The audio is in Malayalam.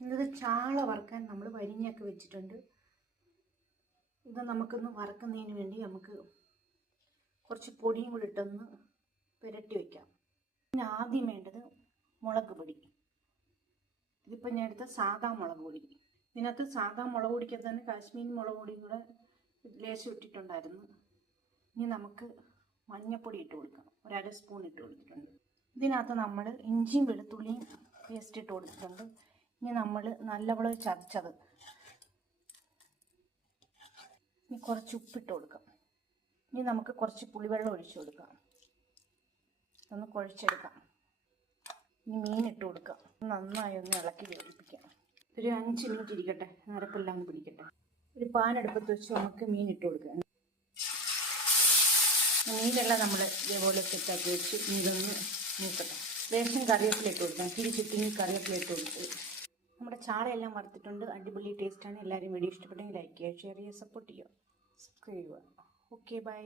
ഇത് ചാള വറുക്കാൻ നമ്മൾ വരിഞ്ഞൊക്കെ വെച്ചിട്ടുണ്ട്. ഇത് നമുക്കൊന്ന് വറക്കുന്നതിന് വേണ്ടി നമുക്ക് കുറച്ച് പൊടിയും കൂടി ഇട്ടൊന്ന് പുരട്ടി വയ്ക്കാം പിന്നെ ആദ്യം വേണ്ടത് മുളക് പൊടി. ഇതിപ്പോൾ ഞാൻ എടുത്ത സാധാ മുളക് പൊടി. ഇതിനകത്ത് സാധാ മുളക് പൊടിക്ക് തന്നെ കാശ്മീരി മുളക് പൊടിയും കൂടെ ലേശം ഇട്ടിട്ടുണ്ടായിരുന്നു. ഇനി നമുക്ക് മഞ്ഞൾപ്പൊടി ഇട്ട് കൊടുക്കണം. ഒരു അര സ്പൂൺ ഇട്ട് കൊടുത്തിട്ടുണ്ട്. ഇതിനകത്ത് നമ്മൾ ഇഞ്ചിയും വെളുത്തുള്ളിയും പേസ്റ്റ് ഇട്ട് കൊടുത്തിട്ടുണ്ട്. ഇനി നമ്മൾ നല്ലപോലെ ചതച്ചത്. ഇനി കുറച്ച് ഉപ്പിട്ട് കൊടുക്കാം. ഇനി നമുക്ക് കുറച്ച് പുളിവെള്ളം ഒഴിച്ചു കൊടുക്കാം. ഒന്ന് കുഴച്ചെടുക്കാം. ഇനി മീൻ കൊടുക്കാം. നന്നായി ഒന്ന് ഇളക്കി യോജിപ്പിക്കാം. ഒരു അഞ്ച് മിനിറ്റ് ഇരിക്കട്ടെ. നിരപ്പെല്ലാം ഒന്ന് പിടിക്കട്ടെ. ഒരു പാൻ അടുപ്പത്ത് വെച്ച് നമുക്ക് മീൻ ഇട്ട് കൊടുക്കാം. മീനെല്ലാം നമ്മൾ ഇതേപോലെ സെറ്റാക്കി വെച്ച് ഇതൊന്ന് നീക്കട്ടെ വേഷം കറിവേപ്പില ഇട്ട് കൊടുക്കാം. തിരി ചുറ്റിങ്ങി കറിവേപ്പില ഇട്ട് ചാളയെല്ലാം വറുത്തിട്ടുണ്ട്. അടിപൊളി ടേസ്റ്റാണ് എല്ലാവരും വീഡിയോ ഇഷ്ടപ്പെട്ടെങ്കിൽ ലൈക്ക് ചെയ്യുക ഷെയർ ചെയ്യുക സപ്പോർട്ട് ചെയ്യുക. സബ്സ്ക്രൈബ് ചെയ്യുക. Okay bye